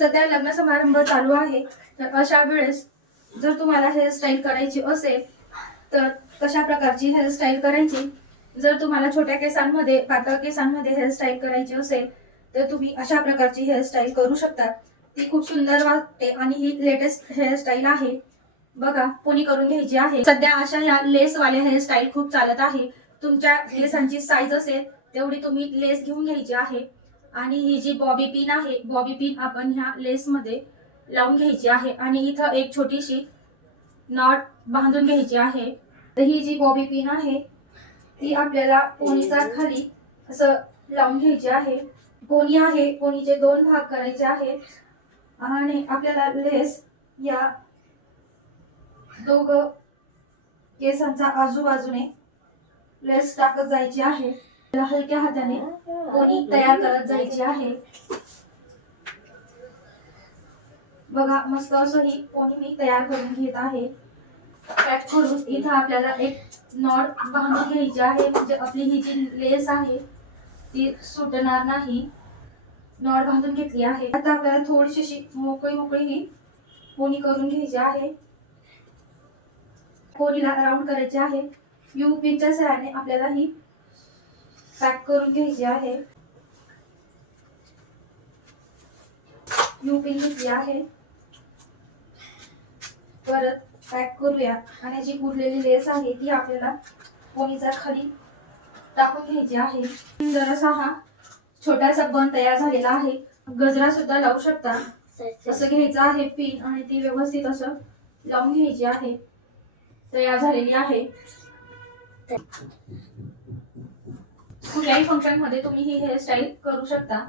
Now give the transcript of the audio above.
सध्या लग्न समारंभ चालू आहे. तर अशा वेळेस जर तुम्हाला हेअरस्टाईल करायची असेल तर कशा प्रकारची हेअरस्टाईल करायची? जर तुम्हाला छोट्या केसांमध्ये पातळ केसांमध्ये हेअरस्टाईल करायची असेल तर तुम्ही अशा प्रकारची हेअरस्टाईल करू शकता ती खूप सुंदर वाटते आणि ही लेटेस्ट हेअरस्टाईल आहे. बघा कोणी करून घ्यायची आहे? सध्या अशा ह्या लेसवाल्या हेअरस्टाईल खूप चालत आहे. तुमच्या केसांची साईज असेल तेवढी तुम्ही लेस घेऊन घ्यायची आहे. आणि ही जी बॉबी पिन आहे बॉबी पिन आपण ह्या लेसमध्ये लावून घ्यायची आहे. आणि इथं एक छोटीशी नॉट बांधून घ्यायची आहे. तर ही जी बॉबी पिन आहे ती आपल्याला पोणीचा खाली असं लावून घ्यायची आहे. पोणी आहे पोणीचे दोन भाग करायचे आहेत. आणि आपल्याला लेस या दोघ केसांचा आजूबाजूने लेस टाकत जायची आहे. हलक्या हाताने कोणी तयार करत जायची आहे. बघा मस्त असं ही कोणी मी तयार करून घेत आहे. पॅक करून इथं आपल्याला एक नॉट बांधून घ्यायची आहे. म्हणजे आपली ही जी लेस आहे ती सुटणार नाही. नॉट बांधून घेतली आहे. आता आपल्याला थोडीशी अशी मोकळी मोकळी ही कोणी करून घ्यायची आहे. कोणीला राऊंड करायची आहे. यू पिनच्या सहाय्याने आपल्याला ही पॅक करून घ्यायची आहे. युपी घेतली आहे. परत पॅक करूया. आणि जी उरलेली लेस आहे ती आपल्याला कोणीचा खाली टाकून घ्यायची आहे. सुंदर असा हा छोटासा बन तयार झालेला आहे. गजरा सुद्धा लावू शकता. असं घ्यायचं आहे पिन आणि ती व्यवस्थित असं लावून घ्यायची आहे. तयार झालेली आहे. कुठल्याही फंक्शनमध्ये तुम्ही ही हेअरस्टाईल करू शकता.